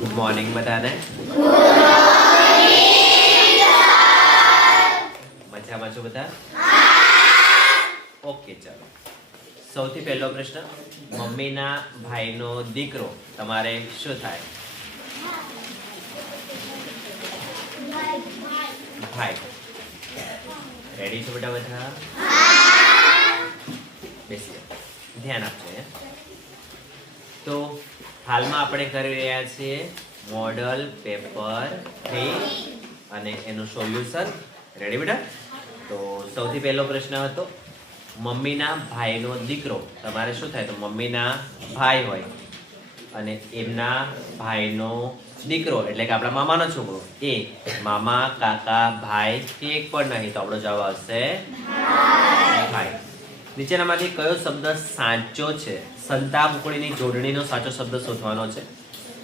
Good morning બધાને. મજામાં છો બધા? ઓકે, ચાલો. સૌથી પહેલો પ્રશ્ન, મમ્મીના ભાઈનો દીકરો તમારે શું થાય? ભાઈ. રેડી છો બેટા બધા? બેસી ધ્યાન આપજો. તો હાલમાં આપણે કરી રહ્યા છીએ મોડલ પેપર 3 અને એનું સોલ્યુશન. રેડી બેટા? તો સૌથી પહેલો પ્રશ્ન હતો, મમ્મીના ભાઈનો દીકરો તમારે શું થાય? તો મમ્મીના ભાઈ હોય અને એમના ભાઈનો દીકરો એટલે કે આપણા મામાનો છોકરો, એ મામા, કાકા, ભાઈ એક પણ નહીં, તો આપણો જવાબ આવશે ભાઈ. નીચેનામાંથી કયો શબ્દ સાચો છે? સંતાકુકડીની જોડણીનો સાચો શબ્દ શોધવાનો છે.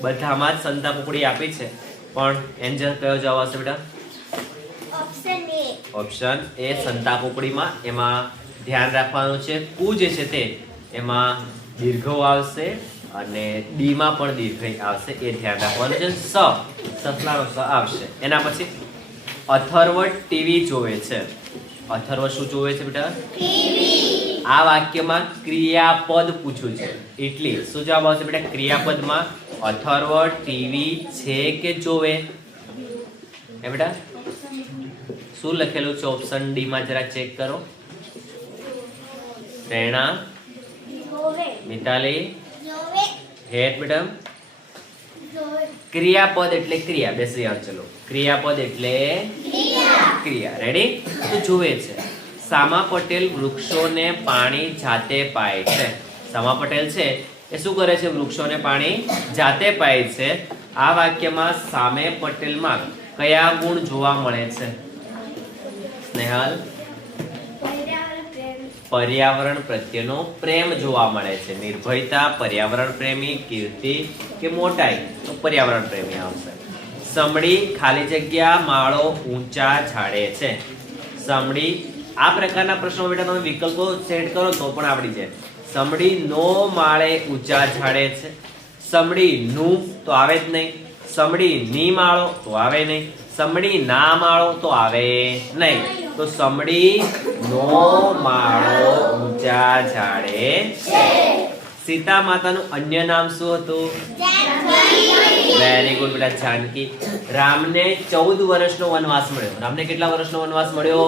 બધામાં જ સંતાકુકડી આપી છે, પણ એન્જલ કયો જવાબ આવશે બેટા? Option A. સંતાકુકડીમાં એમાં ધ્યાન રાખવાનું છે, કુ જે છે તે એમાં દીર્ઘ આવશે અને ડી માં પણ દીર્ઘ આવશે, એ ધ્યાન રાખવાનું છે. સસલાનો સ આવશે. એના પછી અથર્વ ટીવી જોવે છે. અથર્વ શું જોવે છે બેટા? આ વાક્યમાં ક્રિયાપદ પૂછ્યું છે, એટલે શું જવાબ આવશે બેટા? ક્રિયાપદમાં અથર્વ ટીવી છે કે જોવે? એ બેટા શું લખેલું છે ઓપ્શન ડી માં? જરા ચેક કરો. પ્રેરણા, મિતાલી, હેત બેટા. ક્રિયાપદ એટલે ક્રિયા. બેસી જાઓ. ચલો, ક્રિયાપદ એટલે ક્રિયા. રેડી? તો જોવે છે. સામા પટેલ વૃક્ષોને પાણી જાતે પાય છે. સામા પટેલ છે એ શું કરે છે? વૃક્ષોને પાણી જાતે પાય છે. આ વાક્યમાં સામે પટેલમાં કયા ગુણ જોવા મળે છે? સ્નેહલ? પર્યાવરણ પ્રત્યેનો પ્રેમ જોવા મળે છે. નિર્ભયતા, પર્યાવરણ પ્રેમી, કીર્તિ કે મોટાઈ? તો પર્યાવરણ પ્રેમી આવશે. સમડી ખાલી જગ્યા માળો ઊંચા ઝાડે છે. સમડી. આ પ્રકારના પ્રશ્નો બેટા તમે વિકલ્પો સેટ કરો તો પણ આવડી જાય. સમડી નો માળે ઊંચા ઝાડે છે. સમડી નું તો આવે જ નહીં. સમડી ની માળો તો આવે નહીં. સમડી ના માળો તો આવે નહીં. તો સમડી નો માળો ઊંચા ઝાડે છે. સીતા માતાનું અન્ય નામ શું હતું? વેરી ગુડ બેટા, જાનકી. રામને 14 વર્ષનો વનવાસ મળ્યો. રામને કેટલા વર્ષનો વનવાસ મળ્યો?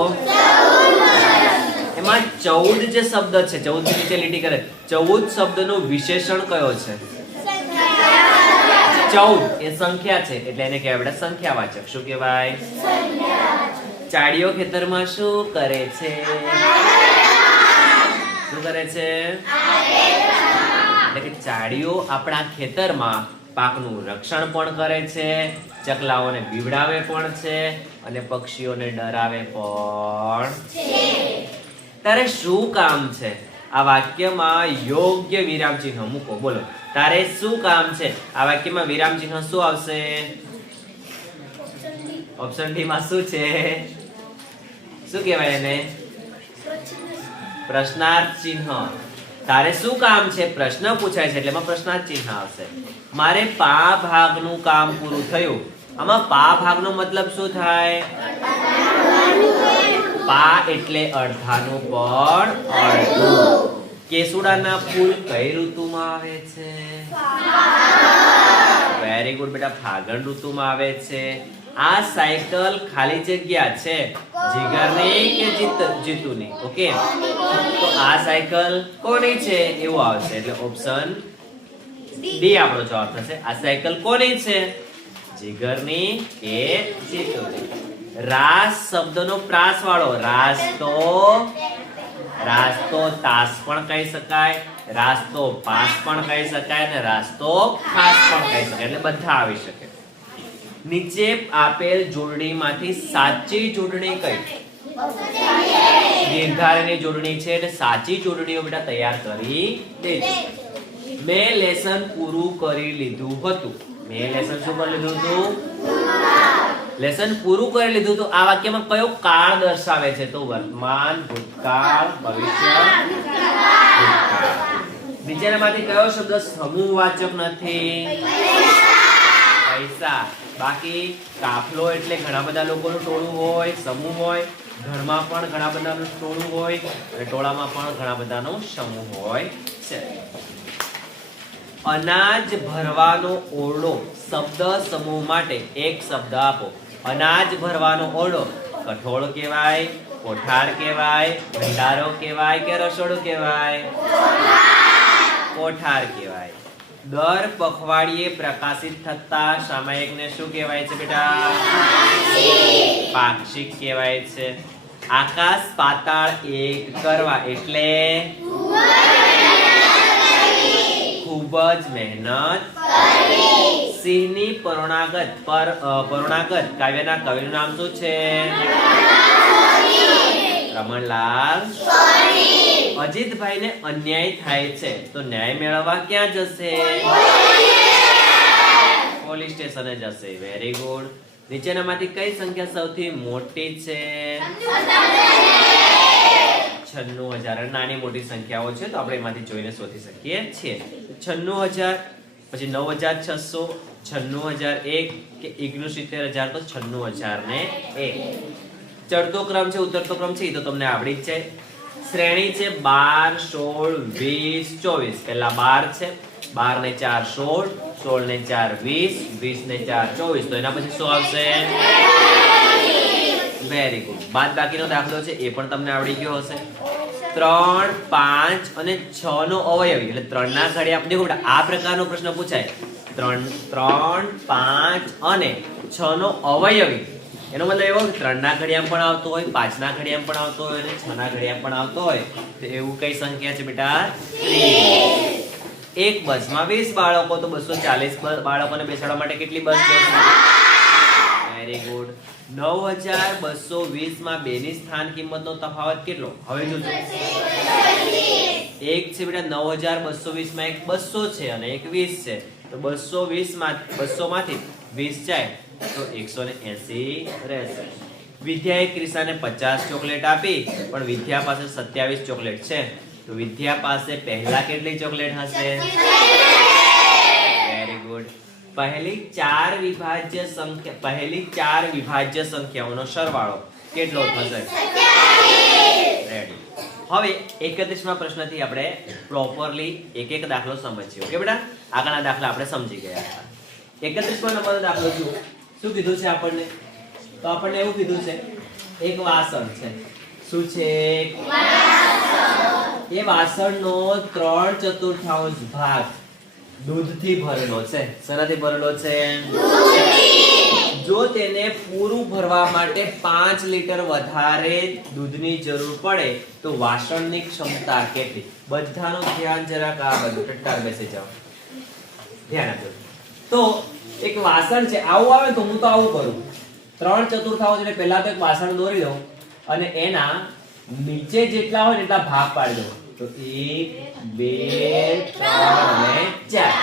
એમાં 14 જે શબ્દ છે, 14 નીચે લીટી કરે, 14 શબ્દનો વિશેષણ કયો છે? 14 એ સંખ્યા છે, એટલે એને કહેવાય બેટા સંખ્યાવાચક. શું કહેવાય? ચાડીઓ ખેતરમાં શું કરે છે? શું કરે છે? એટલે કે ચાડીઓ આપણા ખેતરમાં પાકનું રક્ષણ પણ કરે છે, ચકલાઓને બીવડાવે પણ છે અને પક્ષીઓને ડરાવે પણ છે. તારે શું કામ છે? આ વાક્યમાં યોગ્ય વિરામ ચિહ્ન મૂકો. બોલો, તારે શું કામ છે? આ વાક્યમાં વિરામ ચિહ્ન શું આવશે? ઓપ્શન ડી માં શું છે? શું કહેવાય એને? પ્રશ્નાર્થ ચિહ્ન. તારે શું કામ છે? પ્રશ્ન પૂછાય છે એટલે એમાં પ્રશ્નાર્થ ચિહ્ન આવશે. મારે પા ભાગનું કામ પૂરું થયું. આમાં પા ભાગનો મતલબ શું થાય? પા એટલે અડધાનું પણ અડધું. કેસુડાના ફૂલ કઈ ઋતુમાં આવે છે? વેરી ગુડ બેટા, ફાગણ ઋતુમાં આવે છે. આ સાયકલ ખાલી જગ્યા છે, જીગરની કે જીતુની? ઓકે, તો આ સાયકલ કોની છે એવું આવશે, એટલે ઓપ્શન ડી આપણો જવાબ થશે. આ સાયકલ કોની છે? જીગરની કે જીતુની? રાસ શબ્દનો પ્રાસ વાળો. રાસ તો તાસ પણ કહી શકાય, રાસ તો પાસ પણ કહી શકાય અને રાસ તો ખાસ પણ કહી શકાય, એટલે બધા આવી શકે. નીચે આપેલ જોડણીમાંથી સાચી જોડણી કઈ? નિર્ધારિત જોડણી છે એટલે સાચી જોડણીઓ બેટા તૈયાર કરી દેજો. મેં લેસન પૂરું કરી લીધું હતું. મેં લેસન શું કરી લીધું હતું? લેસન પૂરું કરી લીધું હતું. આ વાક્યમાં કયો કાળ દર્શાવે છે? તો વર્તમાન, ભૂતકાળ, ભવિષ્ય, ભૂતકાળ. નીચેનામાંથી કયો શબ્દ સમૂહવાચક નથી? પૈસા. બાકી કાફલો એટલે ઘણા બધા લોકોનું ટોળું હોય, સમૂહ હોય. ઘરમાં પણ ઘણા બધાનું ટોળું હોય અને ટોળામાં પણ ઘણા બધાનો સમૂહ હોય છે. અનાજ ભરવાનો ઓરડો શબ્દ સમૂહ માટે એક શબ્દ આપો. અનાજ ભરવાનો ઓરડો કઠોળ કહેવાય, કોઠાર કહેવાય, ભંડારો કહેવાય કે રસોડું કહેવાય? કોઠાર કહેવાય. દર પખવાડિયે પ્રકાશિત થતા સામયિકને શું કહેવાય છે બેટા? પાક્ષિક કહેવાય છે. આકાશ પાતાળ એક કરવા એટલે ખૂબ જ મહેનત. સિંહની પરોણાગત કાવ્યના કવિનું નામ શું છે? રમણલાલ. અજીતભાઈને અન્યાય થાય છે તો ન્યાય મેળવવા ક્યાં જશે? પોલીસ સ્ટેશને જશે. Very good. નીચેનામાંથી કઈ સંખ્યા સૌથી મોટી છે? 96,000. નાની મોટી સંખ્યાઓ છે તો આપણે એમાંથી જોઈને શોધી શકીએ છીએ. 96,000, પછી 9,600, 96,001 કે 69,000 તો 96,001. ચડતો ક્રમ છે, ઉતરતો ક્રમ છે એ તો તમને આવડી જ છે. શ્રેણી છે 12, 16, 20, 24. પહેલા 12 છે, 12 ને 4 16, 16 ને 4 20, 20 ને 4 24. તો એના પછી શું આવશે? Very good. બાદબાકીનો દાખલો છે એ પણ તમને આવડી ગયો હશે. 3, 5 અને 6 નો અવયવી એટલે 3 ના ઘડિયા. દેખો બેટા, આ પ્રકારનો પ્રશ્ન પૂછાય. 3, 5 અને 6 નો અવયવી એનો મતલબ એવો કે 3 ના ઘડિયામાં પણ આવતો હોય, 5 ના ઘડિયામાં પણ આવતો હોય અને 6 ના ઘડિયામાં પણ આવતો હોય. તો એવું કઈ સંખ્યા છે બેટા? 30. એક બસમાં 20 બાળકો તો 240 બાળકોને બેસાડવા માટે કેટલી બસ જોઈશે? Very good. 9,220 માં બેની સ્થાન કિંમતનો તફાવત કેટલો? હવે જોજો. એક છે બેટા 9,220 માં એક 200 છે અને એક 20 છે. તો 200 માંથી 20 જાય તો 180 રહેશે. વિદ્યાએ ક્રિશાને 50 ચોકલેટ આપી પણ વિદ્યા પાસે 27 ચોકલેટ છે. તો વિદ્યા પાસે પહેલા કેટલી ચોકલેટ હશે? Very good. પહેલી ચાર વિભાજ્ય સંખ્યાઓનો સરવાળો કેટલો થશે? રેડી. હવે 31માં પ્રશ્નથી આપણે પ્રોપરલી એક એક દાખલો સમજીએ. ઓકે બેટા, આગળના દાખલા આપણે સમજી ગયા હતા. 31માં નંબરનો દાખલો જુઓ. શું કીધું છે આપણને? તો આપણને એવું કીધું છે એક વાસણ છે. શું છે? એ વાસણનો 3/4 ભાગ દૂધથી ભરેલો છે. શેનાથી ભરેલો છે? જો તેને પૂરું ભરવા માટે 5 લીટર વધારે દૂધની જરૂર પડે તો વાસણની ક્ષમતા કેટલી? બધાનું ધ્યાન જરાક આ બાજુ ટટ્ટાર બેસી જાઓ. ધ્યાન આપજો. તો એક વાસણ છે, આવું આવે તો હું તો આવું કરું. 3/4 એટલે પહેલા તો એક વાસણ દોરી દઉં અને એના નીચે જેટલા હોય એટલા ભાગ પાડી દઉં. તો 1, 2, 3 અને 4.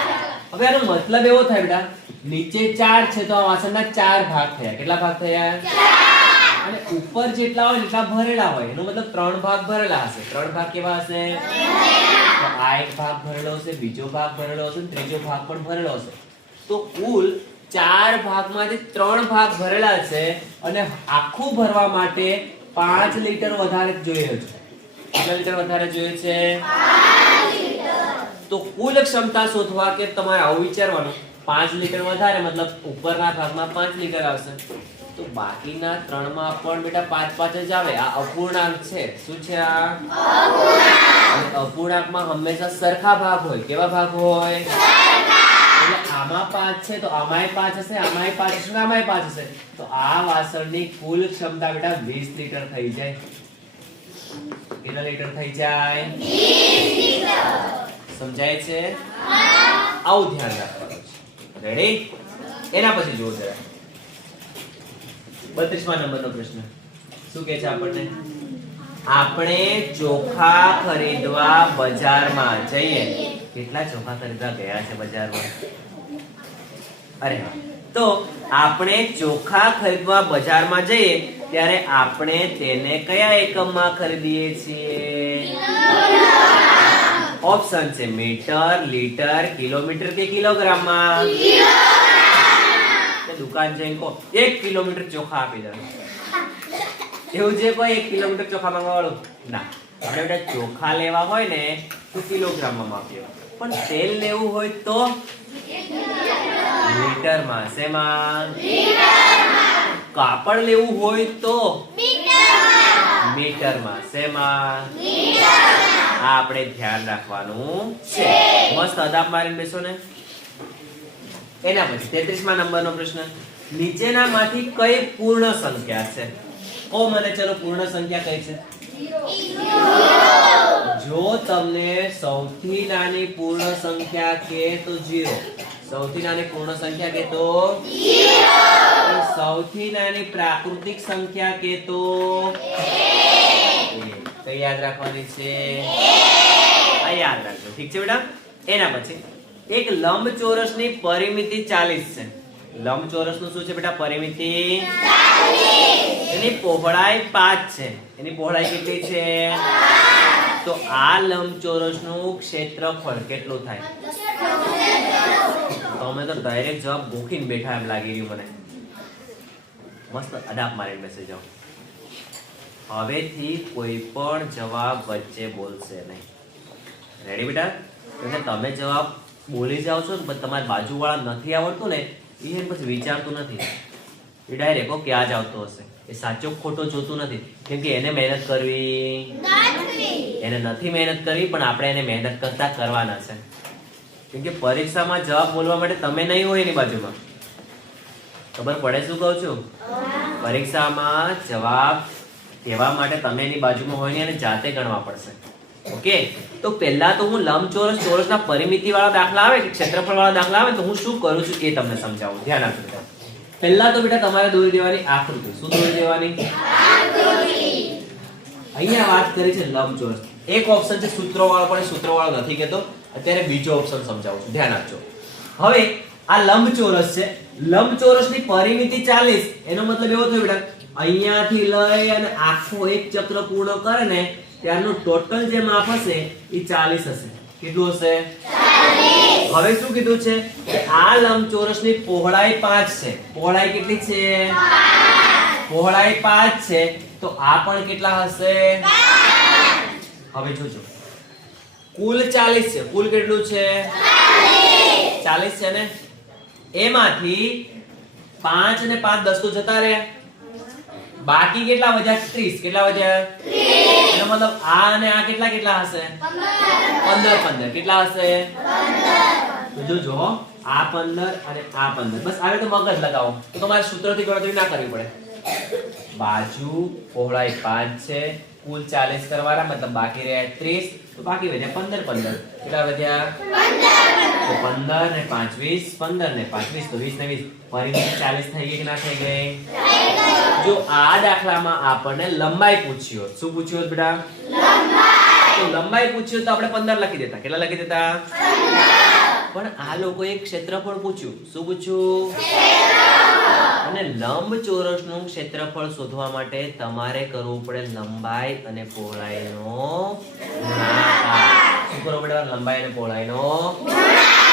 હવે આનો મતલબ એવો થાય બેટા, નીચે 4 છે તો આ વાસણના 4 ભાગ થયા. કેટલા ભાગ થયા? 4. અને ઉપર જેટલા હોય એટલા ભરેલા હોય. એનો મતલબ 3 ભાગ ભરેલા હશે. 3 ભાગ કેવા હશે? તો આ એક ભાગ ભરેલો હશે, બીજો ભાગ ભરેલો હશે, ત્રીજો ભાગ પણ ભરેલો હશે. તો કુલ 4 ભાગમાંથી 3 ભાગ ભરેલા છે અને આખું ભરવા માટે 5 લીટર વધારે જોઈએ છે. કેટલા લીટર વધારે જોઈએ છે? 5 લીટર. તો કુલ ક્ષમતા શોધવા કે તમારે આવું વિચારવાનું, 5 લીટર વધારે મતલબ ઉપરના ભાગમાં 5 લીટર આવશે. તો બાકીના 3 માં પણ બેટા 5 જ આવે. આ અપૂર્ણાંક છે. શું છે આ? અપૂર્ણાંક. અપૂર્ણાંકમાં હંમેશા સરખા ભાગ હોય. કેવા ભાગ હોય? એટલે આમાં 5 છે તો આમાંય 5 હશે, આમાંય 5 હશે, આમાંય 5 હશે. તો આ વાસણની કુલ ક્ષમતા બેટા 20 લીટર થઈ જાય. કેટલા લીટર થઈ જાય? 20 લીટર. સમજાય છે? આવું ધ્યાન રાખવાનું છે. રેડી? એના પછી જુઓ જરા 32માં નંબરનો પ્રશ્ન. શું કહે છે આપણને? આપણે ચોખા ખરીદવા બજારમાં જઈએ. કેટલા ચોખા ખરીદવા ગયા છે બજારમાં? અરે તો આપણે ચોખા ખરીદવા બજારમાં જઈએ ત્યારે આપણે તેને કયા એકમમાં ખરીદીએ છીએ? ઓપ્શન છે મીટર, લીટર, કિલોમીટર કે કિલોગ્રામમાં. દુકાન જઈને કહો 1 કિલોમીટર ચોખા આપી દે, એવું છે કોઈ 1 કિલોમીટર ચોખા માંગવા વાળું? ના. આપણે બેટા ચોખા લેવા હોય ને તો કિલોગ્રામમાં માપીએ, પણ તેલ લેવું હોય તો લીટરમાં. શેમાં? લીટરમાં. કાપડ લેવું હોય તો મીટરમાં. શેમાં? લીટરમાં. આ આપણે ધ્યાન રાખવાનું છે. મસ્ત અદાબ મારીને બેસો ને. એના પછી 33મા નંબરનો પ્રશ્ન, નીચેનામાંથી કઈ પૂર્ણ સંખ્યા છે? ઓ મને ચલો પૂર્ણ સંખ્યા કઈ છે? જો તમને સૌથી નાની પૂર્ણ સંખ્યા કે તો 0, સૌથી નાની પૂર્ણ સંખ્યા કે તો 0, સૌથી નાની પ્રાકૃતિક સંખ્યા કે તો 1. કઈ યાદ રાખવાની છે? આ યાદ રાખજો. ઠીક છે બેટા. એના પછી એક લંબચોરસની પરિમિતિ 40 છે. લંબચોરસનું શું છે બેટા? પરિમિતિ 40. એની પહોળાઈ 5 છે. એની પહોળાઈ કેટલી છે? તો આ લંબચોરસનું ક્ષેત્રફળ કેટલું થાય? તમે તો ડાયરેક્ટ જવાબ ગોખીને બેઠા એમ લાગી રહ્યું મને. મસ્ત અડાપ મારીને બેસી જાઓ. હવેથી કોઈ પણ જવાબ વચ્ચે બોલશે નહીં. રેડી બેટા? એટલે તમે જવાબ બોલી જાઓ છો ને, તમારી બાજુવાળા નથી આવડતું ને, એ પછી વિચારતું નથી, એ ડાયરેક્ટ ઓકે આ જ આવતો હશે. એ સાચો ખોટો જોતું નથી, કેમ કે એને મહેનત કરવી નથી, એને નથી મહેનત કરવી, પણ આપણે એને મહેનત કરતા કરવાના છે. કેમ કે પરીક્ષામાં જવાબ બોલવા માટે તમે નહીં હોય એની બાજુમાં. ખબર પડે શું કહું છું? પરીક્ષામાં જવાબ કહેવા માટે તમે એની બાજુમાં હોય ને એને જાતે ગણવા પડશે. ઓકે, તો પહેલા તો હું લંબચોરસ ચોરસના પરિમિતિ વાળા દાખલા આવે કે ક્ષેત્રફળ વાળા દાખલા આવે તો હું શું કરું છું એ તમને સમજાવું. ધ્યાન આપજો. પહેલા તો બેટા તમારે દોરી દેવાની આકૃતિ. શું દોરી દેવાની? આકૃતિ. અહીંયા વાત કરી છે લંબચોરસ. એક ઓપ્શન છે સૂત્રવાળો, પણ સૂત્રવાળો નથી કહેતો. અત્યારે બીજો ઓપ્શન સમજાવું છું. ધ્યાન આપજો. હવે આ લંબચોરસ છે. લંબચોરસની પરિમિતિ 40. એનો મતલબ એવો થયો બેટા, અહીંયાથી લઈ અને આખો એક ચક્ર પૂર્ણ કરે ને ત્યારનું ટોટલ જે માપ હશે એ 40 હશે. કેટલું હશે? 40. હવે શું કીધું છે કે આ લંબચોરસની પહોળાઈ 5 છે. પહોળાઈ કેટલી છે? 5. પહોળાઈ 5 છે, તો આ પણ કેટલા હશે? 5. હવે જોજો, કુલ 40 છે. કુલ કેટલું છે? 40 છે ને. એમાંથી 5 અને 5 10 તો જતા રહ્યા. બાકી કેટલા વધ્યા? 30. કેટલા વધ્યા? 30. એનો મતલબ આ અને આ કેટલા કેટલા હશે? 15. 15 કેટલા હશે? 15. તો જોજો, આ 15 અને આ 15. બસ આવે તો મગજ લગાવો, તો તમારે સૂત્રથી ગણતરી ના કરવી પડે. બાજુ પહોળાઈ 5 છે, કુલ 40 કરવાના, મતલબ બાકી રહ્યા 30, તો બાકી વધ્યા 15. 15 કેટલા વધ્યા? 15. તો 15 ને 5 20, 15 ને 5 20, તો 20 ને 20 પરિમિતિ 40 થઈ ગઈ કે ના થઈ ગઈ? જો આ દાખલામાં આપણને લંબાઈ પૂછ્યો. શું પૂછ્યું બેટા? લંબાઈ. તો લંબાઈ પૂછ્યું તો આપણે 15 લખી દેતા. કેટલા લખી દેતા? 15. પણ આ લોકોએ ક્ષેત્રફળ પૂછ્યું. શું પૂછ્યું? ક્ષેત્રફળ. અને લંબચોરસનું ક્ષેત્રફળ શોધવા માટે તમારે કરવું પડે લંબાઈ અને પહોળાઈનો ગુણાકાર. શું કરવું પડે? લંબાઈ અને પહોળાઈનો ગુણાકાર.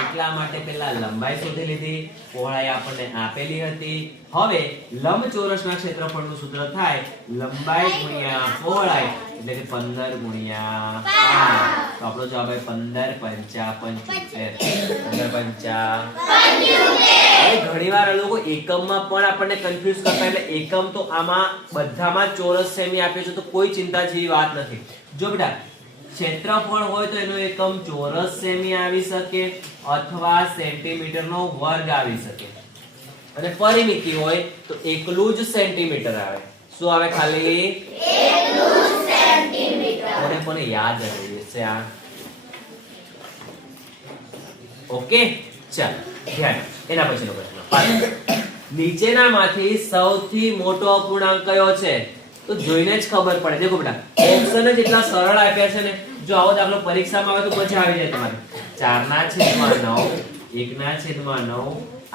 એટલા માટે પહેલા લંબાઈ શોધી લીધી, પહોળાઈ આપણને આપેલી હતી. હવે લંબચોરસના ક્ષેત્રફળનું સૂત્ર થાય લંબાઈ ગુણ્યા પહોળાઈ, એટલે કે 15 ગુણ્યા 5. તો આપણો જવાબ આવે 15 પંચા 75. 15 પંચા 75. ઘણીવાર લોકો એકમમાં પણ આપણને કન્ફ્યુઝ કરતા, એટલે એકમ તો આમાં બધામાં ચોરસ સેમી આપ્યો છે, તો કોઈ ચિંતા જેવી વાત નથી. જો બેટા ક્ષેત્રફળ હોય તો એનો એકમ ચોરસ સેમી આવી શકે અથવા સેન્ટીમીટરનો વર્ગ આવી શકે, અને પરિમિતિ હોય તો એકલું જ સેન્ટીમીટર આવે. શું આવે? ખાલી એકલું જ સેન્ટીમીટર. કોને યાદ રહી છે આ? ઓકે, ચાલ ધ્યાન. એના પછીનો પ્રશ્ન, નીચેનામાંથી સૌથી મોટો અપૂર્ણાંક કયો છે? તો જોઈને જ ખબર પડે. દેખો બેટા, ઓપ્શન જ એટલા સરળ આપ્યા છે ને. જો આવો દાખલો પરીક્ષામાં આવે તો મજા આવી જાય તમારે. 4/9, 1/9,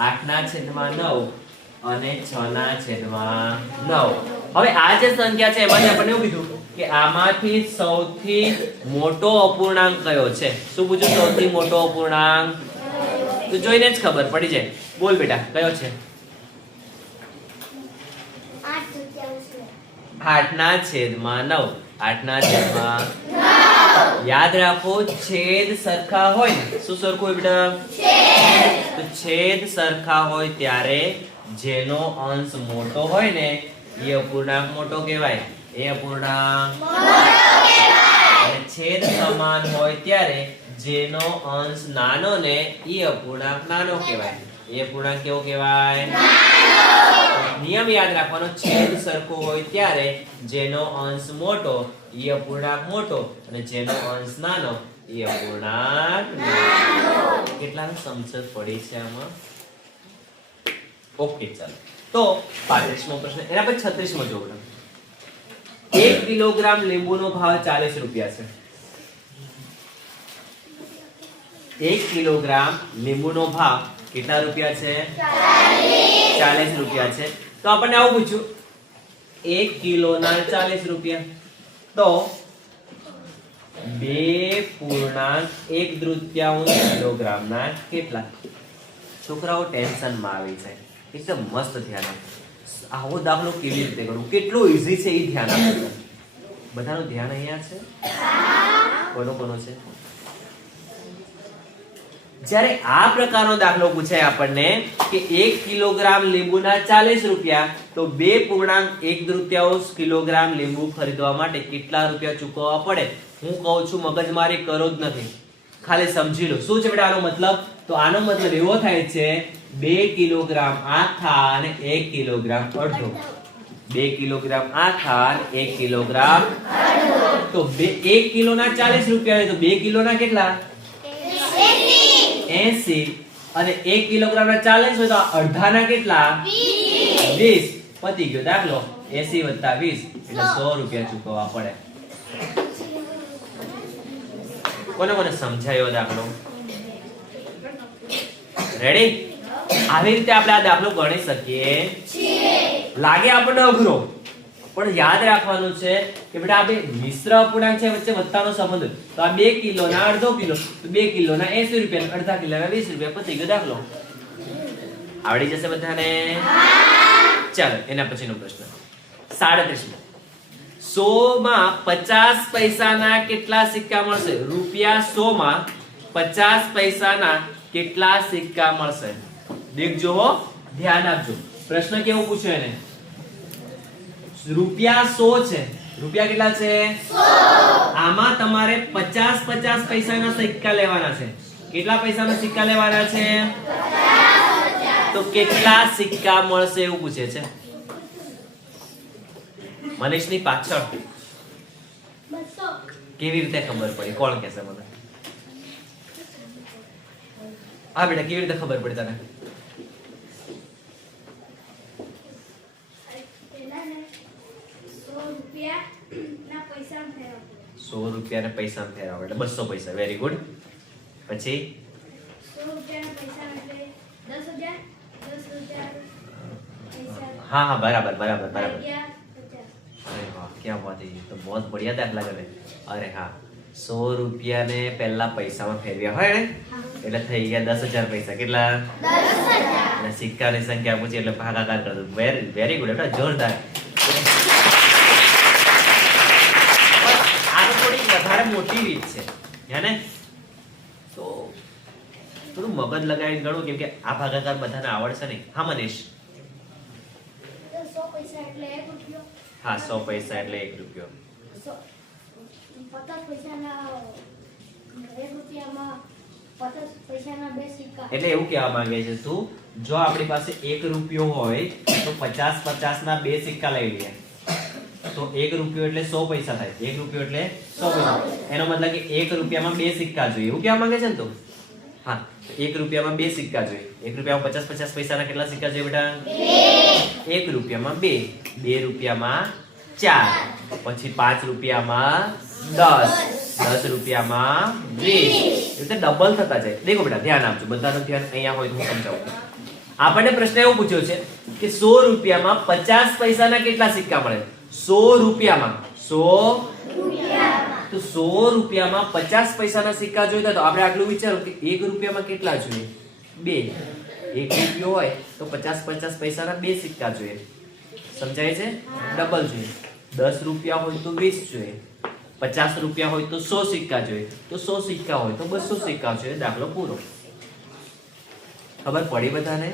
8/9 અને 6/9. હવે આ જે સંખ્યા છે એમાંથી આપણને એવું કીધું કે આમાંથી સૌથી મોટો અપૂર્ણાંક કયો છે? શું પૂછ્યું? સૌથી મોટો અપૂર્ણાંક. તો જોઈને જ ખબર પડી જાય. બોલ બેટા કયો છે? 8 ના છેદમાં 9. 8 ના છેદમાં 9. યાદ રાખો છેદ સરખા હોય ને, શું સરખું હોય બેટા? છેદ. તો છેદ સરખા હોય ત્યારે જેનો અંશ મોટો હોય ને એ અપૂર્ણાંક મોટો કહેવાય. એ અપૂર્ણાંક મોટો કહેવાય. અને છેદ સમાન હોય ત્યારે જેનો અંશ નાનો ને એ અપૂર્ણાંક નાનો કહેવાય. એ અપૂર્ણાંક કેવો કહેવાય? નિયમ યાદ રાખવાનો, છેદ સરખો હોય ત્યારે જેનો અંશ મોટો એ અપૂર્ણાંક મોટો અને જેનો અંશ નાનો એ અપૂર્ણાંક નાનો. કેટલાનો સમજણ પડી છે આમાં? ઓકે ચાલો. તો 35મો પ્રશ્ન, એના પછી 36મો જોવો. 1 કિલોગ્રામ લીંબુનો ભાવ 40 રૂપિયા છે. 1 કિલોગ્રામ લીંબુનો ભાવ કેટલા રૂપિયા છે? 40 રૂપિયા છે. તો આપણને આવું પૂછ્યું 1 કિલોના 40 રૂપિયા, તો 2.1 કિલોગ્રામના કેટલા? છોકરાઓ ટેન્શનમાં આવી જાય. એકદમ મસ્ત ધ્યાન આપો. આવો દાખલો કેવી રીતે કરવો, કેટલો ઈઝી છે એ ધ્યાન આપો. બધાનું ધ્યાન અહીંયા છે? કોનો કોનો છે? જ્યારે આ પ્રકારનો દાખલો પૂછાય આપણને કે 1 કિલોગ્રામ લીંબુના 40 રૂપિયા, તો 2.1 કિલોગ્રામ લીંબુ ખરીદવા માટે કેટલા રૂપિયા ચૂકવવા પડે? હું કહું છું મગજમારી કરો જ નથી, ખાલી સમજી લો. શું છે બેટા આનો મતલબ? તો આનો મતલબ એવો થાય છે 2 કિલોગ્રામ આખા અને 1 કિલોગ્રામ અડધો. 2 કિલોગ્રામ આખા અને 1 કિલોગ્રામ અડધો. તો 1 કિલોના 40 રૂપિયા, તો 2 કિલોના કેટલા? 80. અને 1 કિલોગ્રામના 40 હોય તો અડધાના કેટલા? 20. પતી ગયો દાખલો. 80 + 20 એટલે 100 રૂપિયા ચૂકવવા પડે. કોને કોને સમજાયો દાખલો? રેડી? આવી રીતે આપણે આ દાખલો ગણી શકીએ છીએ. લાગે આપણને અઘરો, પણ યાદ રાખવાનું છે કે બેટા આપણે મિશ્ર અપૂર્ણાંક છે, વચ્ચે વત્તાનો સંબંધ. તો આ 2 કિલોના અડધો કિલો, તો 2 કિલોના 80 રૂપિયા, અડધા કિલોના 20 રૂપિયા. પતી ગયો દાખલો. આવડી જશે બધાને? ચાલો એના પછીનો પ્રશ્ન 37મો. 100 માં 50 પૈસાના કેટલા સિક્કા મળશે? રૂપિયા 100 માં 50 પૈસાના કેટલા સિક્કા મળશે? દેખજો હો, ધ્યાન આપજો. પ્રશ્ન કેવો પૂછ્યો એને? રૂપિયા 100 છે. રૂપિયા કેટલા છે? 100. આમાં તમારે 50 પૈસાના સિક્કા લેવાના છે. કેટલા પૈસાના સિક્કા લેવાના છે? 50. તો કેટલા સિક્કા મળશે એવું પૂછે છે. મનીષની પાછળ 200. કેવી રીતે ખબર પડી? કોણ કહેશે મને? હા બેટા, કેવી રીતે ખબર પડી તને? 100 રૂપિયાના પૈસા ફેરવો એટલે 200 પૈસા. Very good. પછી 100 રૂપિયાના પૈસા એટલે 10,000. 10,000 પૈસા. हाँ हाँ बराबर बराबर बराबर. 50. अरे वाह क्या बात है, ये तो बहुत बढ़िया दाखला करे. अरे हाँ, 100 રૂપિયા ને પહેલા પૈસામાં ફેરવ્યા હોય ને એટલે થઈ ગયા 10,000 પૈસા. કેટલા? 10,000. અને સિક્કાની સંખ્યા પૂછી એટલે ભાગાકાર કરજો. વેરી ગુડ બેટા, જોરદાર. આ તો થોડી વધારે મોટી રીત છે હે ને? તો થોડું મગજ લગાવીને ગણવું, કેમ કે આ ભાગાકાર બધાને આવડશે નહીં. હા મનીષ? 100 પૈસા એટલે 1 રૂપિયો. હા, 100 પૈસા એટલે 1 રૂપિયો. 50 પૈસાના 1 રૂપિયામાં 50 પૈસાના 2 સિક્કા. એટલે એવું કહેવા માંગે છે તું, જો આપણી પાસે 1 રૂપિયો હોય તો 50 ના 2 સિક્કા લઈ લઈએ તો 1 રૂપિયો એટલે 100 પૈસા થાય. 1 રૂપિયો એટલે 100 પૈસા. એનો મતલબ કે 1 રૂપિયામાં 2 સિક્કા જોઈએ, એવું કહેવા માંગે છે ને તું? હા, 1 રૂપિયામાં 2 સિક્કા જોઈએ. 1 રૂપિયામાં 50 પૈસાના કેટલા સિક્કા જોઈએ બેટા? 2. 1 રૂપિયામાં 2, 2 રૂપિયામાં 4, પછી 5 રૂપિયામાં 10, 10 રૂપિયામાં 20. એટલે ડબલ થતા જાય. દેખો બેટા, ધ્યાન આપજો, બધાનું ધ્યાન અહીંયા હોય તો હું સમજાવું. આપણને પ્રશ્ન એવો પૂછ્યો છે કે 100 રૂપિયામાં 50 પૈસાના કેટલા સિક્કા મળે? 100 રૂપિયામાં 100 રૂપિયામાં તો 100 રૂપિયામાં 50 પૈસાના સિક્કા જોઈતા તો આપણે આટલું વિચારો કે 1 રૂપિયામાં કેટલા જોઈએ? 2 1 રૂપિયો હોય તો 50 પૈસાના 2 સિક્કા જોઈએ. સમજાય છે? ડબલ જોઈએ. 10 રૂપિયા હોય તો 20 જોઈએ. 50 રૂપિયા હોય તો 100 સિક્કા જોઈએ. તો 100 સિક્કા હોય તો 200 સિક્કા જોઈએ. દાખલો પૂરો. ખબર પડી બધાને?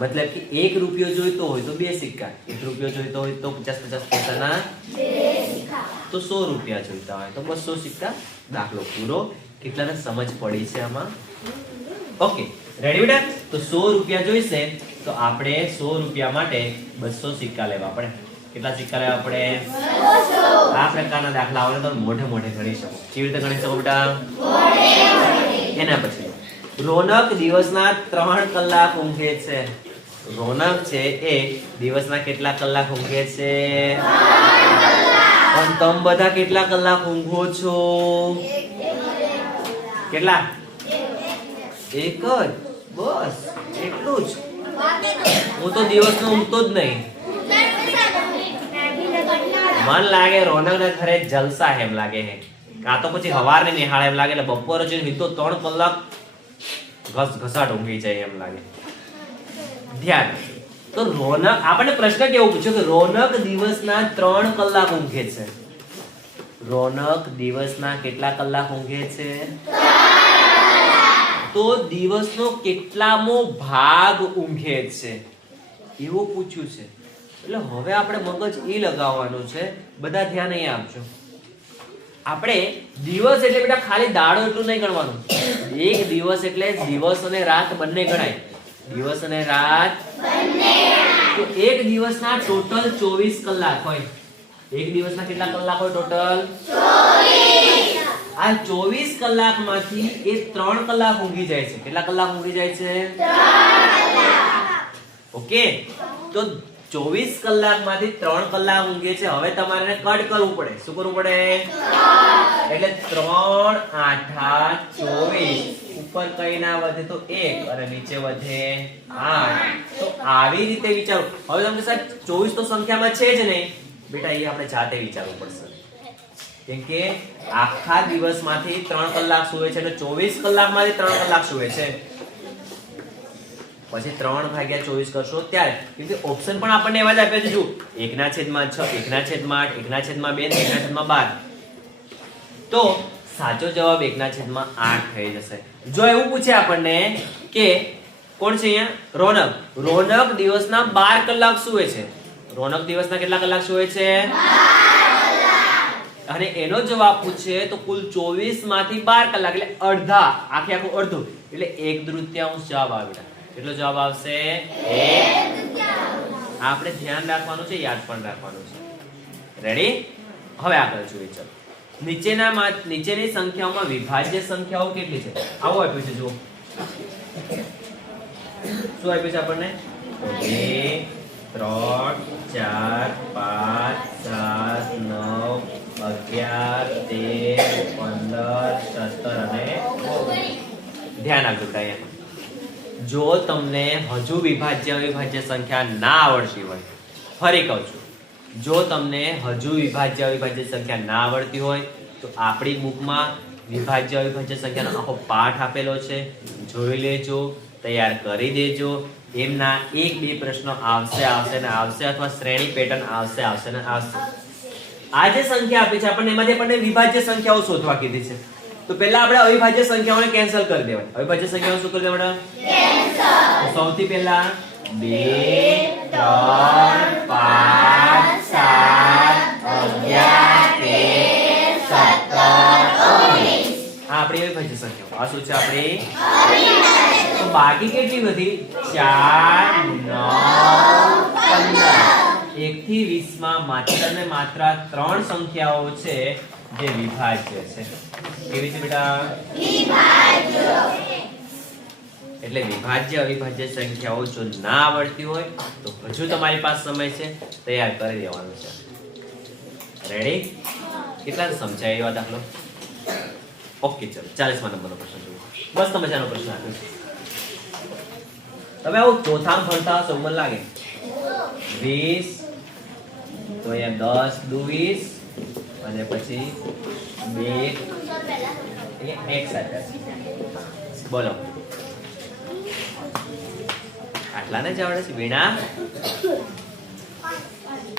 મતલબ કે 1 રૂપિયો જોઈતો હોય તો 2 સિક્કા, 1 રૂપિયો જોઈતો હોય તો 50 પૈસાના 2 સિક્કા. તો 100 રૂપિયા જોઈતા હોય તો 200 સિક્કા. દાખલો પૂરો. કેટલાને સમજ પડી છે આમાં? ઓકે, રેડી બેટા? તો 100 રૂપિયા જોઈશે તો આપણે 100 રૂપિયા માટે 200 સિક્કા લેવા પડે. કેટલા સિક્કા લેવા પડે? 200. આ પ્રકારના દાખલા આવડે તો મોઢે ગણી શકો. કેવી રીતે ગણી શકો બેટા? એના પછી રોનક દિવસના 3 કલાક ઊંઘે છે. રોનક છે એ દિવસના કેટલા કલાક ઊંઘે છે? 3 કલાક. પણ તમે બધા કેટલા કલાક ઊંઘો છો? કેટલા? એક જ. બસ એટલું જ. હું તો દિવસનો ઊંઘતો જ નહીં. મન લાગે રોનક ને ઘરે જલસા એમ લાગે હે. કાં તો પછી હવારને નિહાળે એમ લાગે, એટલે બપોરે જઈને તો 3 કલાક ઘસાટ ઊંઘી જાય એમ લાગે. ધ્યાન. તો રોનક, આપણને પ્રશ્ન કેવો પૂછ્યો કે રોનક દિવસના 3 કલાક ઊંઘે છે. રોનક દિવસના કેટલા કલાક ઊંઘે છે? તો દિવસનો કેટલામો ભાગ ઊંઘે છે એવું પૂછ્યું છે. એટલે હવે આપણે મગજ ઈ લગાવવાનું છે. બધા ધ્યાન અહીં આપજો. આપણે દિવસ એટલે બેટા ખાલી દાડો એટલું નહીં ગણવાનું. એક દિવસ એટલે દિવસ અને રાત બંને ગણાય. દિવસ અને રાત બંને. તો એક દિવસના ટોટલ 24 કલાક હોય. એક દિવસના કેટલા કલાક હોય ટોટલ? 24. આ 24 કલાકમાંથી એ 3 કલાક ઊંઘી જાય છે. કેટલા કલાક ઊંઘી જાય છે? 3 કલાક. ઓકે, તો 24 કલાકમાંથી 3 કલાક ઊંઘે છે. હવે તમારે કટ કરવું પડે. શું કરવું પડે? એટલે 3 8 24. ઉપર કઈ ના વધે તો 1 અને નીચે વધે 8. તો આવી રીતે વિચારો. હવે તમને સાહેબ 24 તો સંખ્યામાં છે જ નહીં બેટા, એ આપણે જાતે વિચારવું પડશે. કેમ કે આખા દિવસમાંથી 3 કલાક સૂવે છે અને 24 કલાકમાંથી 3 કલાક સૂવે છે. પછી 3/24 કરશો ત્યારે, કેમ કે ઓપ્શન પણ આપણને એવા જ આપ્યા છે. જો 1/6, 1/8, 1/2, 1/12. તો સાચો જવાબ 1/8 થઈ જશે. જો એવું પૂછે આપણને કે કોણ છે અહીંયા? રોનક દિવસના 12 કલાક સૂવે છે. રોનક દિવસના કેટલા કલાક સૂવે છે? 12 કલાક. અને એનો જવાબ પૂછે તો કુલ 24 માંથી 12 કલાક એટલે અડધા, આખું અડધું એટલે 1/3 જવાબ આવે. કેટલો જવાબ આવશે? 1/3. આપણે ધ્યાન રાખવાનું છે, યાદ પણ રાખવાનું છે. રેડી? હવે આગળ જોઈએ. ચલો, નીચેની સંખ્યાઓમાં વિભાજ્ય સંખ્યાઓ કેટલી છે? આવું આપ્યું છે. જુઓ શું આપ્યું છે આપણને? 2 3 4 5 7 9 11 13 15 17 અને 19. ધ્યાન આપજો અહીંયા. જો તમને હજુ વિભાજ્ય અવિભાજ્ય સંખ્યા ના આવડતી હોય, ફરી કહું છું, જો તમને હજુ વિભાજ્ય અવિભાજ્ય સંખ્યા ના આવડતી હોય તો આપણી બુકમાં વિભાજ્ય અવિભાજ્ય સંખ્યાનો આખો પાઠ આપેલો છે. જોઈ લેજો, તૈયાર કરી દેજો. એમના 1-2 પ્રશ્નો આવશે ને આવશે, અથવા શ્રેણી પેટર્ન આવશે ને આવશે. આ જે સંખ્યા આપી છે આપણને, એમાંથી આપણને વિભાજ્ય સંખ્યાઓ શોધવા કીધી છે. તો પહેલા આપણે અવિભાજ્ય સંખ્યાઓને કેન્સલ કરી દેવાય. અવિભાજ્ય સંખ્યાઓ શું કરી દેવાના? કેન્સલ. સૌથી પહેલા 2 3 5 7 11 13 17 19. આ આપણી અવિભાજ્ય સંખ્યાઓ. આ શું છે આપણી? તો બાકી કેટલી વધી? 4 9 15. 1 થી 20 માં માત્ર ને માત્ર 3 સંખ્યાઓ છે જે વિભાજ્ય છે. કેવી છે બેટા? વિભાજ્ય. એટલે વિભાજ્ય અવિભાજ્ય સંખ્યાઓ જો ના આવડતી હોય તો હજુ તમારી પાસે સમય છે, તૈયાર કરી દેવાનું છે. રેડી? કેટલા સમજાય એવા દાખલો? ઓકે, ચલો 40મા નંબરનો પ્રશ્ન જુઓ. મસ્ત મજાનો પ્રશ્ન આપ્યો છે. તમે આવું ચોથામાં ભણતા હશો મને લાગે. 20 તો અહીંયા 10 દુ 20 અને પછી 2 એક સાથે. બોલો આટલાને જ આવડે છે વીણા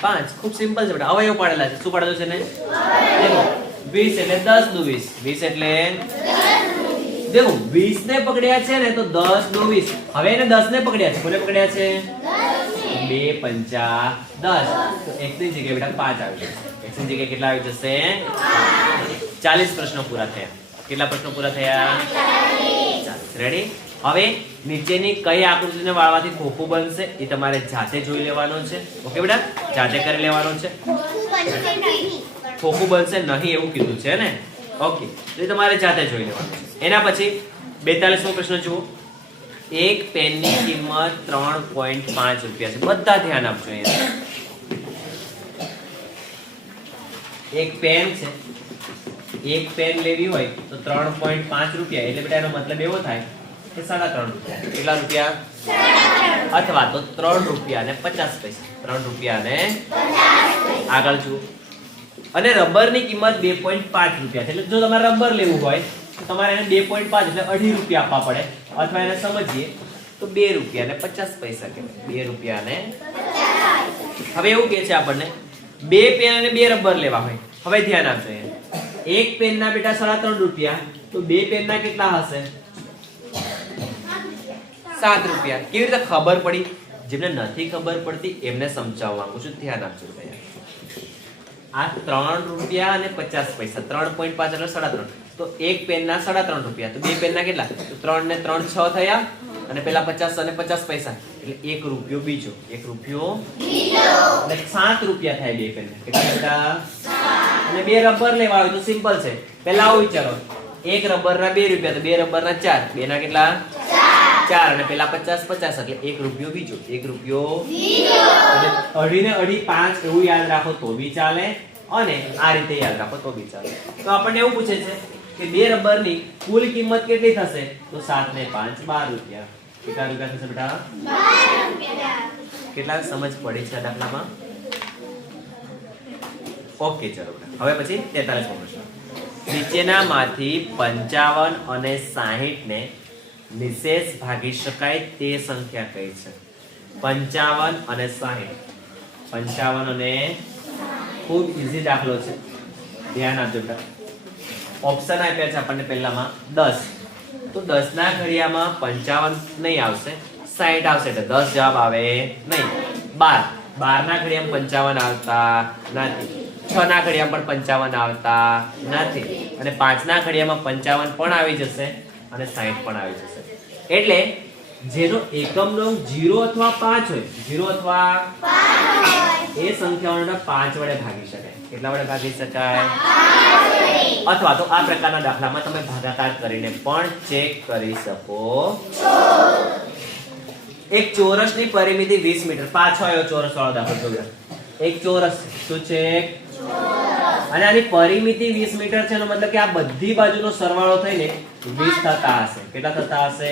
5 ખૂબ સિમ્પલ છે બેટા અવયવ પાડેલા છે શું પાડેલું છે ને દેખો 20 એટલે 10 નું 20 20 એટલે દેખો 20 ને પકડ્યા છે ને તો 10 નું 20 હવે એને 10 ને પકડ્યા છે કોને પકડ્યા છે 2 પંચા 10 તો x ની જગ્યાએ બેટા 5 આવી જશે x ની જગ્યાએ કેટલા આવી જશે 40 પ્રશ્નો પૂરા થયા કેટલા પ્રશ્નો પૂરા થયા 40 રેડી હવે નીચેની કઈ આકૃતિને વાળવાથી ખોખું બનશે એ તમારે જાતે જોઈ લેવાનો છે ઓકે બેટા જાતે કરી લેવાનો છે ખોખું બનશે નહીં એવું કીધું છે ને ઓકે તો એ તમારે જાતે જોઈ લેવાનું છે એના પછી 42મો પ્રશ્ન જુઓ એક પેનની કિંમત 3.5 રૂપિયા છે બધા ધ્યાન આપજો અહીંયા એક પેન છે એક પેન લેવી હોય તો 3.5 રૂપિયા એટલે બેટા એનો મતલબ એવો થાય કે 3.5 રૂપિયા કેટલા રૂપિયા અથવા તો 3 રૂપિયા ને 50 પૈસા 3 રૂપિયા ને આગળ જુઓ અને રબરની કિંમત 2.5 રૂપિયા છે એટલે જો તમારે રબર લેવું હોય તો તમારે એને 2.5 એટલે 2.5 રૂપિયા આપવા પડે અથવા એને સમજીએ તો 2 રૂપિયા ને 50 પૈસા કહેવાય 2 રૂપિયા ને હવે એવું કહે છે આપણને 2 પેન અને 2 રબર લેવા હોય હવે ધ્યાન આપજો એક પેન ના બેટા 3.5 રૂપિયા તો 2 પેન ના કેટલા હશે 7 રૂપિયા કેવી રીતે ખબર પડી જેમને નથી ખબર પડતી એમને સમજાવવા માંગુ છું ધ્યાન આપજો આ 3 રૂપિયા અને 50 પૈસા 3.5 એટલે 3.5 તો એક પેન ના 3.5 રૂપિયા તો 2 પેન ના કેટલા તો 3 ને 3 6 થયા અને પેલા 50 અને 50 પૈસા એટલે 1 રૂપિયો બીજો 1 રૂપિયો એટલે 7 રૂપિયા થાય 2 પેન કેટલા બેટા અને 2 રબર લેવા હોય તો સિમ્પલ છે પહેલા આવું વિચારો એક રબર ના 2 રૂપિયા તો 2 રબર ના 4 બે ના કેટલા 4 અને પેલા 50 એટલે 1 રૂપિયો બીજો 1 રૂપિયો અને 2.5 ને 2.5 5 એવું યાદ રાખો તો બી ચાલે અને આ રીતે યાદ રાખો તો બી ચાલે તો આપણને એવું પૂછે છે કે 2 રબરની કુલ કિંમત કેટલી થશે તો 7 ને 5 12 રૂપિયા કેટલા રૂપિયા થશે બેટા 12 રૂપિયા કેટલા સમજ પડી છે દાખલામાં ઓકે ચલો બેટા હવે પછી 43મો પ્રશ્ન નીચેનામાંથી 55 અને 60 ને નિશેષ ભાગી શકાય તે સંખ્યા કઈ છે 55 અને 60 55 અને ખૂબ ઈઝી દાખલો છે ધ્યાન આપજો બેટા ઓપ્શન આપ્યા છે આપણને પહેલામાં 10 તો 10 ના ઘડિયામાં 55 નહીં આવશે 60 આવશે એટલે 10 જવાબ આવે નહીં 12 ના ઘડિયામાં 55 આવતા નથી 6 ના ઘડિયામાં પણ 55 આવતા નથી અને 5 ના ઘડિયામાં 55 પણ આવી જશે અને 60 પણ આવી જશે એટલે જેનો એકમનો 0 અથવા 5 હોય 0 અથવા 5 એ સંખ્યાઓને 5 વડે ભાગી શકાય કેટલા વડે ભાગી શકાય અથવા તો આ પ્રકારના દાખલામાં તમે ભાગાકાર કરીને પણ ચેક કરી શકો છો એક ચોરસની પરિમિતિ 20 મીટર પાછો આવ્યો ચોરસ વાળો દાખલો જોયો એક ચોરસ શું છે અને આની પરિમિતિ 20 મીટર છે એનો મતલબ કે આ બધી બાજુનો સરવાળો થઈને 20 થતા હશે કેટલા થતા હશે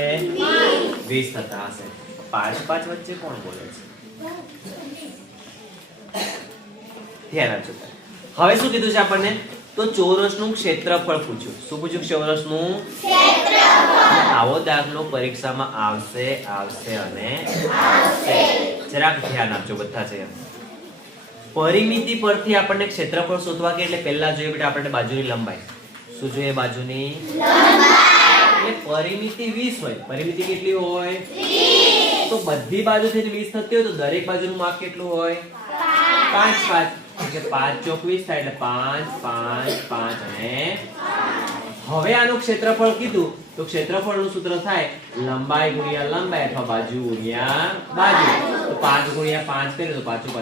20 થતા હશે 5 વચ્ચે કોણ બોલે છે ધ્યાન આપજો હવે શું કીધું છે આપણને તો ચોરસનું ક્ષેત્રફળ પૂછ્યું શું પૂછ્યું ચોરસનું ક્ષેત્રફળ આવો દાખલો પરીક્ષામાં આવશે અને આવશે જરાક ધ્યાન આપજો બધા છે પરિમિતિ પરથી આપણને ક્ષેત્રફળ શોધવા કે એટલે પહેલા જોઈએ બેટા આપણને બાજુની લંબાઈ શું જોઈએ બાજુની લંબાઈ એટલે પરિમિતિ 20 હોય પરિમિતિ કેટલી હોય 20 તો બધી બાજુથી 20 થતી હોય તો દરેક બાજુનું માપ કેટલું હોય 5 એટલે 5 ચોક 20 થાય એટલે 5 અને હવે આનું ક્ષેત્રફળ કીધું તો ક્ષેત્રફળનું સૂત્ર થાય લંબાઈ ગુણ્યા લંબાઈ અથવા બાજુ ગુણ્યા બાજુ તો 5 ગુણ્યા 5 કરીએ તો પાછું 25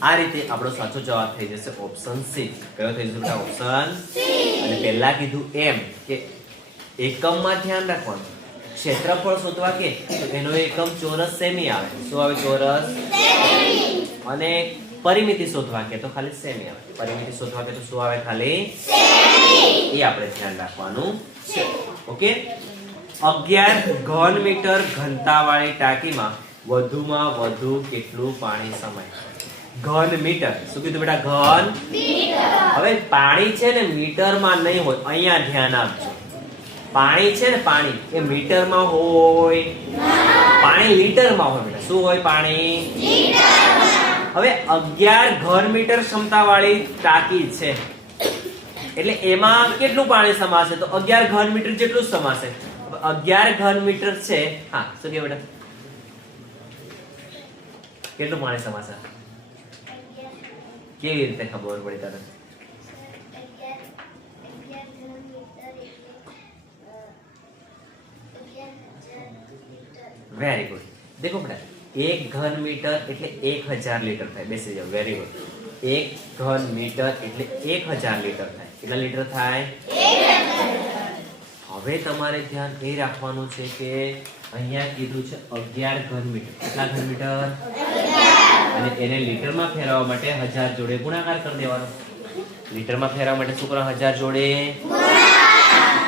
આ રીતે આપણો સાચો જવાબ થઈ જશે ઓપ્શન સી કયો થઈ જશે ઓપ્શન સી અને પહેલા કીધું એમ કે એકમમાં ધ્યાન રાખવાનું ક્ષેત્રફળ શોધવા કે તો એનો એકમ ચોરસ સેમી આવે શું આવે ચોરસ સેમી અને પરિમિતિ શોધવા કે તો ખાલી સેમી આવે પરિમિતિ શોધવા કે તો શું આવે ખાલી સેમી એ આપણે ધ્યાન રાખવાનું છે ઓકે 11 ઘન મીટર ઘનતાવાળી ટાંકીમાં વધુમાં વધુ કેટલું પાણી સમાય ઘન મીટર શું કીધું બેટા ઘન મીટર હવે પાણી છે ને મીટરમાં નહીં હોય અહીંયા ધ્યાન આપજો પાણી છે ને પાણી એ મીટરમાં હોય, પાણી લીટરમાં હોય બેટા. શું હોય? પાણી લીટરમાં. હવે 11 ઘન મીટર ક્ષમતા વાળી ટાંકી છે એટલે એમાં કેટલું પાણી સમાશે? તો 11 ઘન મીટર જેટલું જ સમાશે. 11 ઘન મીટર છે. હા, શું કે બેટા? કેટલું પાણી સમાશે? કેવી રીતે ખબર પડી તને? Very good. દેખો બેટા, 1 ઘન મીટર એટલે 1000 લીટર થાય. બેસી જાઓ. Very good. 1 ઘન મીટર એટલે 1000 લીટર થાય. કેટલા લીટર થાય? 1000. હવે તમારે ધ્યાન એ રાખવાનું છે કે અહીંયા કીધું છે 11 ઘન મીટર. કેટલા ઘન મીટર? 11. અને એને લીટરમાં ફેરવવા માટે 1000 જોડે ગુણાકાર કરી દેવાનો. લીટરમાં ફેરવવા માટે શું કરો? 1000 જોડે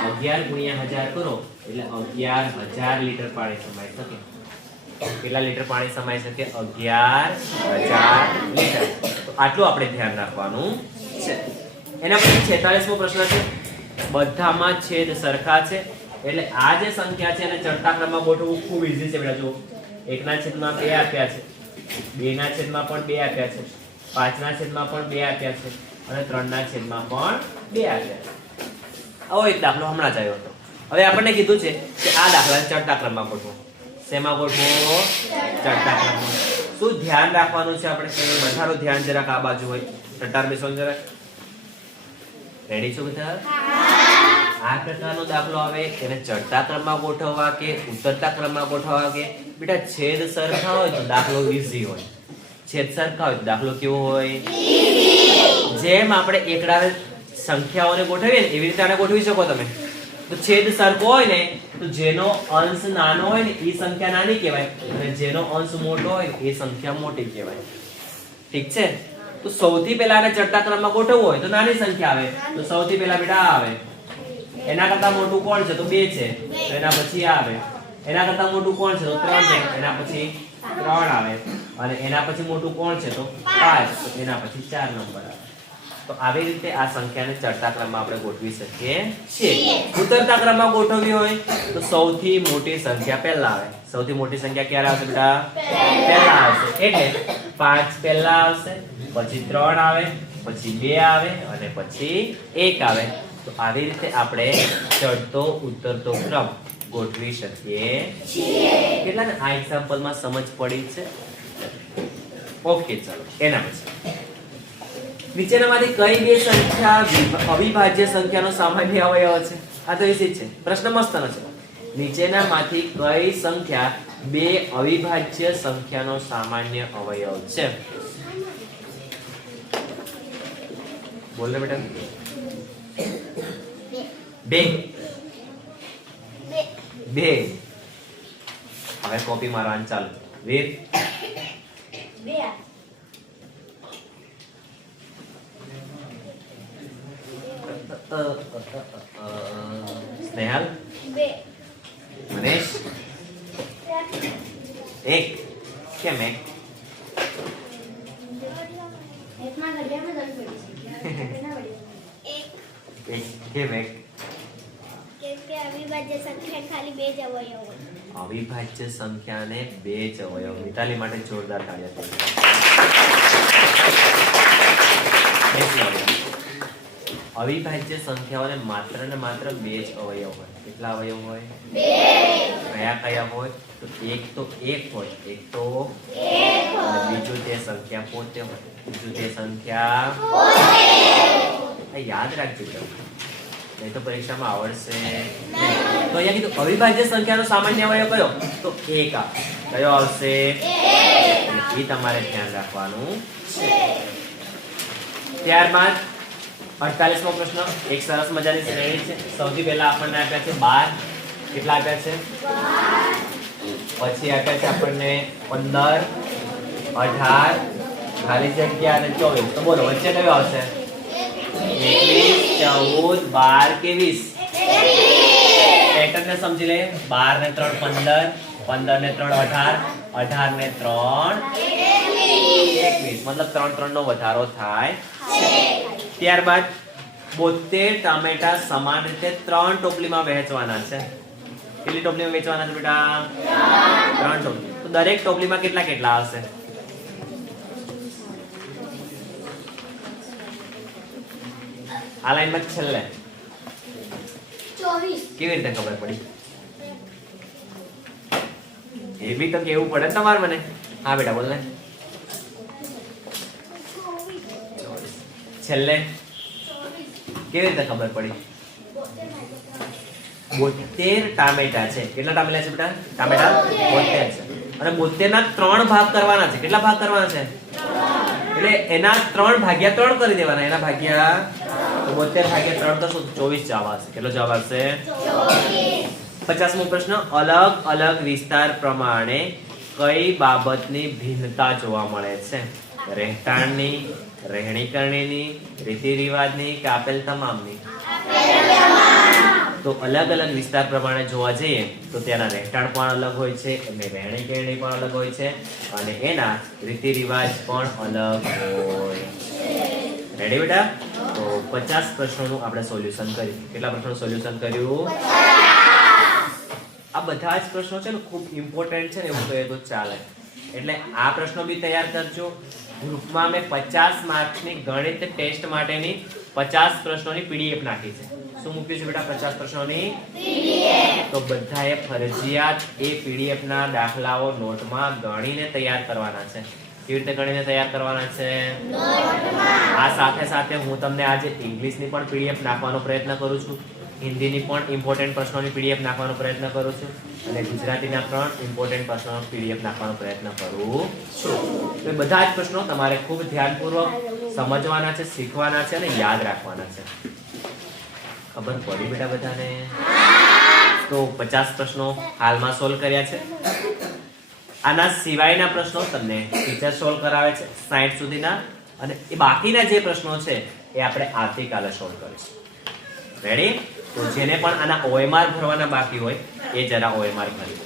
11 ગુણ્યા 1000 કરો એટલે 11000 લીટર પાણી સમાઈ શકે. કેટલા લીટર પાણી સમાઈ શકે? 11000 લીટર. તો આટલું આપણે ધ્યાન રાખવાનું છે. એના પછી 46મો પ્રશ્ન છે. બધામાં છેદ સરખા છે એટલે આ જે સંખ્યા છે એને ચડતા ક્રમમાં ગોઠવવું ખૂબ ઈઝી છે બેટા. જુઓ, 1 ના છેદમાં 2 આપ્યા છે, 2 ના છેદમાં પણ 2 આપ્યા છે, 5 ના છેદમાં પણ 2 આપ્યા છે અને 3 ના છેદમાં પણ 2 આપ્યા છે. આવો એક દાખલો હમણાં જ આવ્યો હતો. હવે આપણને કીધું છે કે આ દાખલાને ચડતા ક્રમમાં ગોઠવો. શેમાં ગોઠવો? ચડતા ક્રમમાં. શું ધ્યાન રાખવાનું છે આપણે? વધારો ધ્યાન જરાક આ બાજુ હોય. ટટાર બેસો જરાક. રેડી છો બધા? આ પ્રકારનો દાખલો આવે એને ચડતા ક્રમમાં ગોઠવવા કે ઉતરતા ક્રમમાં ગોઠવવા કે બેટા છેદ સરખા હોય તો દાખલો ઈઝી હોય. છેદ સરખા હોય તો દાખલો કેવો હોય? જેમ આપણે એકડા સંખ્યાઓને ગોઠવીએ ને એવી રીતે આને ગોઠવી શકો તમે. તો છેદ સરખો હોય ને તો જેનો અંશ નાનો હોય ને એ સંખ્યા નાની કહેવાય અને જેનો અંશ મોટો હોય ને એ સંખ્યા મોટી કહેવાય. ઠીક છે? તો સૌથી પહેલા આને ચડતા ક્રમમાં ગોઠવવું હોય તો નાની સંખ્યા આવે. તો સૌથી પહેલા બેટા આ આવે. એના કરતા મોટું કોણ છે? તો 2 છે. તો એના પછી આ આવે. એના કરતા મોટું કોણ છે? તો 3 છે. એના પછી 3 આવે. અને એના પછી મોટું કોણ છે? તો 5. તો એના પછી 4 નંબર આવે. તો આવી રીતે આ સંખ્યાને ચડતા ક્રમમાં આપણે ગોઠવી શકીએ છીએ. ઉતરતા ક્રમમાં ગોઠવવી હોય તો સૌથી મોટી સંખ્યા પહેલા આવે. સૌથી મોટી સંખ્યા ક્યારે આવશે બેટા? પહેલા આવશે. એટલે 5 પહેલા આવશે, પછી 3 આવે, પછી 2 આવે અને પછી 1 આવે. તો આવી રીતે આપણે ચડતો ઉતરતો ક્રમ ગોઠવી શકીએ છીએ. કેટલાને આ એક્ઝામ્પલમાં સમજ પડી છે? ઓકે, ચાલો એના પછી નીચેનામાંથી કઈ બે સંખ્યા અવિભાજ્ય સંખ્યાનો સામાન્ય અવયવ છે? આ તો ઈઝી છે. પ્રશ્ન મસ્તનો છે. નીચેનામાંથી કઈ સંખ્યા બે અવિભાજ્ય સંખ્યાનો સામાન્ય અવયવ છે? બોલ રે બેટા. 2. હવે કોપી મારવાનું ચાલુ. વીર 2. સ્નેહલ 2. મનેશ 1. કેમ 1? એકમાં ઘડિયાળમાં દસ પડી છે. કેમ 1? કેમ કે અવિભાજ્ય સંખ્યા ખાલી 2 જ અવયવ હોય. અવિભાજ્ય સંખ્યાને 2 જ અવયવ. મિતાલી માટે જોરદાર તાળીઓ. અવિભાજ્ય સંખ્યાઓને માત્ર ને માત્ર 2 જ અવયવ હોય. કેટલા અવયવ હોય? 2. કયા કયા હોય? તો એક તો 1 હોય, એક તો 1 હોય. બીજું તે સંખ્યા પોતે હોય. બીજું તે સંખ્યા પોતે. યાદ રાખજો નહીં તો પરીક્ષામાં આવડશે નહીં. તો અહીંયા કીધું અવિભાજ્ય સંખ્યાનો સામાન્ય અવયવ કયો? તો 1 આવે. કયો આવશે? 1. એ તમારે ધ્યાન રાખવાનું છે. ત્યારબાદ 48મો પ્રશ્ન એક સરસ મજાની શ્રેણી છે. સૌથી પહેલા આપણને આપ્યા છે 12. કેટલા આપ્યા છે? 12. પછી આપ્યા છે આપણને 15, 18, ખાલી જગ્યા અને 24. તો બોલો વચ્ચે કયો આવશે? 21, 14, 12 કે 20? પેટર્ન ને સમજી લે. 12 ને 3 15, 15 ને 3 18, 18 ને 3 21. મતલબ 3 3 નો વધારો થાય. ત્યારબાદ 72 ટામેટા સમાન રીતે 3 ટોપલીમાં વહેંચવાના છે. કેટલી ટોપલીમાં વેચવાના છે બેટા? 3 ટોપલી. તો દરેક ટોપલીમાં કેટલા કેટલા હશે? આ લાઈનમાં છેલ્લે 24. કેવી રીતે ખબર પડી? એ બી તો કેવું પડે તમારે મને. હા બેટા બોલ ને. 24. છેલ્લે 24. કેવી રીતે ખબર પડી? 72 ટામેટા છે. કેટલા ટામેટા છે બેટા? ટામેટા 72 છે. અને 72 ના 3 ભાગ કરવાના છે. કેટલા ભાગ કરવાના છે? એટલે એના 3 ભાગ્યા 3 કરી દેવાના. એના ભાગ્યા તો 72 ભાગ્યા 3 કરશો તો 24 જવાબ આવશે. કેટલો જવાબ આવશે? 50મો પ્રશ્ન, અલગ અલગ વિસ્તાર પ્રમાણે કઈ બાબતની ભિન્નતા જોવા મળે છે? રહેઠાણની, રહેણીકરણીની, રીતિ રિવાજની કે આપેલ તમામની? તો અલગ અલગ વિસ્તાર પ્રમાણે જોવા જઈએ તો તેના રહેઠાણ પણ અલગ હોય છે, એની રહેણીકરણી પણ અલગ હોય છે અને એના રીતિ રિવાજ પણ અલગ હોય. રેડી બેટા? તો 50 પ્રશ્નોનું આપણે સોલ્યુશન કર્યું. કેટલા પ્રશ્નોનું સોલ્યુશન કર્યું? આ બધા જ પ્રશ્નો છે ને ખૂબ ઇમ્પોર્ટન્ટ છે ને એવું કહીએ તો ચાલે. એટલે આ પ્રશ્નો બી તૈયાર કરજો. ગ્રુપમાં મેં 50 માર્ક્સની ગણિત ટેસ્ટ માટેની 50 પ્રશ્નોની પીડીએફ નાખી છે. શું મૂક્યું છે બેટા? 50 પ્રશ્નોની પીડીએફ. તો બધાએ ફરજિયાત એ પીડીએફ ના દાખલાઓ નોટમાં ગણીને તૈયાર કરવાના છે. કેવી રીતે ગણીને તૈયાર કરવાના છે? આ સાથે સાથે હું તમને આજે ઇંગ્લિશની પણ પીડીએફ નાખવાનો પ્રયત્ન કરું છું, હિન્દીની પણ ઇમ્પોર્ટન્ટ પ્રશ્નોની પીડીએફ નાખવાનો પ્રયત્ન કરું છું અને ગુજરાતીના પણ ઇમ્પોર્ટન્ટ પ્રશ્નોનો પીડીએફ નાખવાનો પ્રયત્ન કરું છું. તો બધા જ પ્રશ્નો તમારે ખૂબ ધ્યાનપૂર્વક સમજવાના છે, શીખવાના છે અને યાદ રાખવાના છે. ખબર પડી બેટા બધાને? તો 50 પ્રશ્નો હાલમાં સોલ્વ કર્યા છે. આના સિવાયના પ્રશ્નો તમને ટીચર સોલ્વ કરાવે છે 60 સુધીના, અને એ બાકીના જે પ્રશ્નો છે એ આપણે આવતીકાલે સોલ્વ કરીશું. રેડી? તો જેને પણ આના OMR ભરવાના બાકી હોય એ જરા OMR ભરી